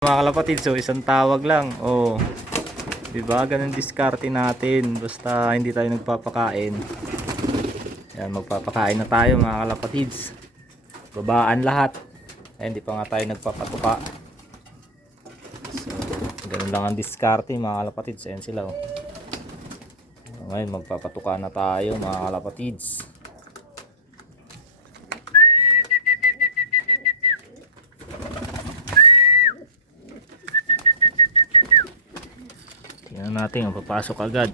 Mga kalapatid, so isang tawag lang. Oh, 'di ba? Ganun diskarte natin basta hindi tayo nagpapakain. Yan, magpapakain na tayo mga kalapatids. Babaan lahat. Ay, hindi pa nga tayo nagpapatuka. So, ganun lang ang diskarte mga kalapatids. Ayan sila oh. Ngayon magpapatuka na tayo mga kalapatids. Tingnan natin, papasok agad.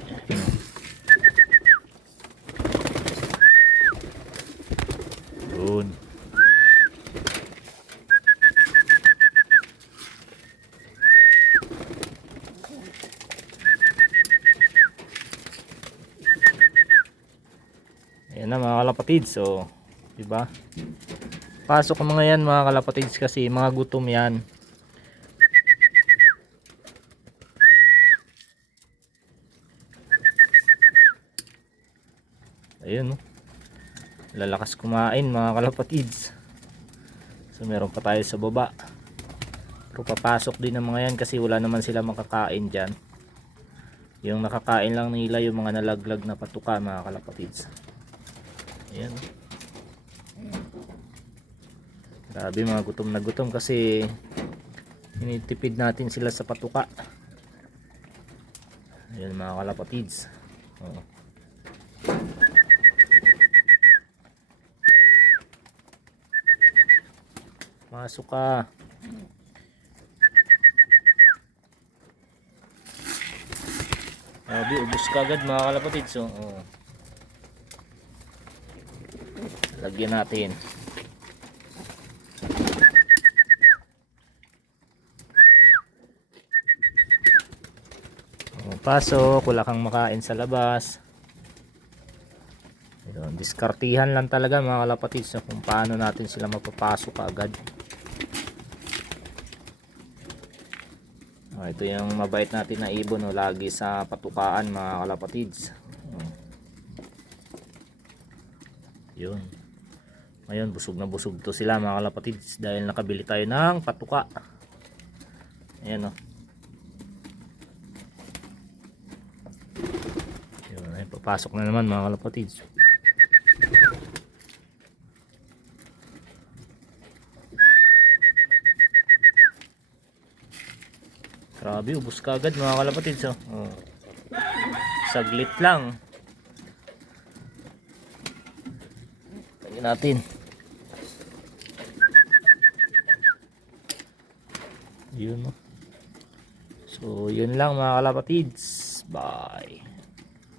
Yun. Ayan na mga kalapatids. So, diba? Pasok ang mga yan mga kalapatids kasi mga gutom yan. Ayun, oh. Lalakas kumain mga kalapatids. So meron pa tayo sa baba. Pero papasok din ng mga yan kasi wala naman sila makakain dyan. Yung nakakain lang nila yung mga nalaglag na patuka mga kalapatids. Ayan. Grabe mga gutom na gutom kasi tinitipid natin sila sa patuka. Ayan mga kalapatids. Oh. Masok ka. Grabe, ubos ka agad mga kalapatids. So, oh. Lagyan natin. Oh, pasok, wala kang makain sa labas. Ayun, diskartihan lang talaga mga kalapatids so, kung paano natin sila mapapasok agad. Oh, ito yung mabait natin na ibon no, lagi sa patukaan mga kalapatids. Oh. Yun. Ngayon busog na busog to sila mga kalapatids dahil nakabili tayo ng patuka. Ayan o. Yun, ay, papasok na naman mga kalapatids. Grabe, ubos ka agad mga kalapatids. Oh. Saglit lang. Lagyan natin. Yun. So, yun lang mga kalapatids. Bye.